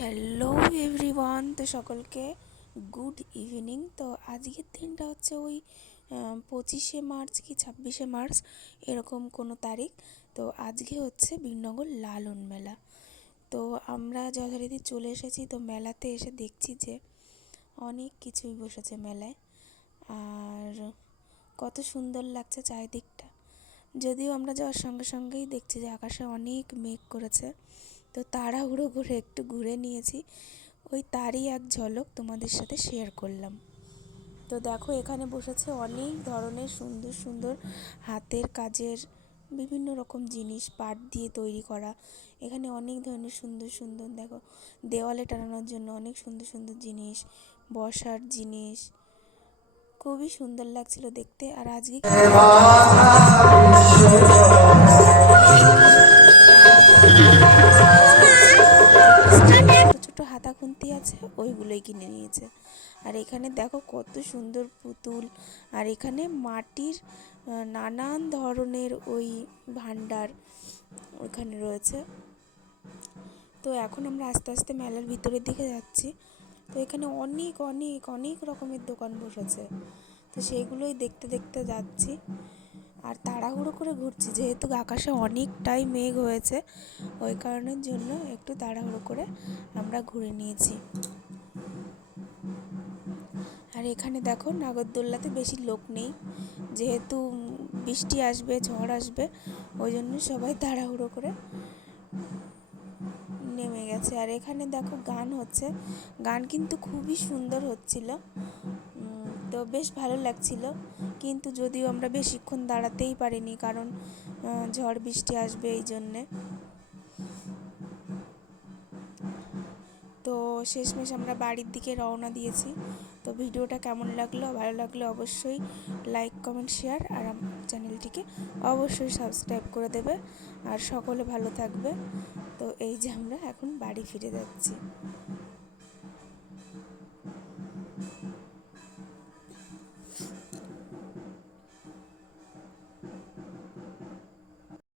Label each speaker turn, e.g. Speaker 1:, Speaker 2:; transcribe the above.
Speaker 1: Hello everyone তো সকলকে good evening তো আজকের দিনটা হচ্ছে ওই পঁচিশে মার্চ কি ছাব্বিশে মার্চ, এরকম কোনো তারিখ। তো আজকে হচ্ছে বীরনগর লালন মেলা। তো আমরা যথারীতি চলে এসেছি, তো মেলাতে এসে দেখছি যে অনেক কিছুই বসেছে মেলায়। আর কত সুন্দর লাগছে চারিদিকটা। যদিও আমরা যাওয়ার সঙ্গে সঙ্গেই দেখছি যে আকাশে অনেক মেঘ করেছে। তো তাড়াহুড়ো করে একটু ঘুরে নিয়েছি ওই তারই এক ঝলক তোমাদের সাথে শেয়ার করলাম তো দেখো এখানে বসেছে অনেক ধরনের সুন্দর সুন্দর হাতের কাজের বিভিন্ন রকম জিনিস পাট দিয়ে তৈরি করা এখানে অনেক ধরনের সুন্দর সুন্দর দেখো দেওয়ালে টানানোর জন্য অনেক সুন্দর সুন্দর জিনিস বসার জিনিস খুবই সুন্দর লাগছিল দেখতে আর আজকে হাতা আছে, ওইগুলোই কিনে নিয়েছে। আর এখানে দেখো কত সুন্দর পুতুল। আর এখানে মাটির নানান ধরনের ওই ভাণ্ডার ওখানে রয়েছে। তো এখন আমরা আস্তে আস্তে মেলার ভিতরের দিকে যাচ্ছি। তো এখানে অনেক অনেক অনেক রকমের দোকান বসেছে। তো সেইগুলোই দেখতে দেখতে যাচ্ছি। আর তাড়াহুড়ো করে ঘুরছি, যেহেতু আকাশে অনেকটাই মেঘ হয়েছে, ওই কারণের জন্য একটু তাড়াহুড়ো করে আমরা ঘুরে নিয়েছি। আর এখানে দেখো নাগরদোল্লাতে বেশি লোক নেই, যেহেতু বৃষ্টি আসবে, ঝড় আসবে, ওই জন্য সবাই তাড়াহুড়ো করে নেমে গেছে। আর এখানে দেখো গান হচ্ছে, গান কিন্তু খুবই সুন্দর হচ্ছিল তো বেশ ভালো লাগছিল। কিন্তু যদিও আমরা বেশিক্ষণ দাঁড়াতেই পারিনি, কারণ ঝড় বৃষ্টি আসবে এই জন্যে। তো শেষমেশ আমরা বাড়ির দিকে রওনা দিয়েছি। তো ভিডিওটা কেমন লাগল, ভালো লাগলে অবশ্যই লাইক কমেন্ট শেয়ার আর আমার চ্যানেলটিকে অবশ্যই সাবস্ক্রাইব করে দেবে। আর সকলে ভালো থাকবে। তো এই যে আমরা এখন বাড়ি ফিরে যাচ্ছি।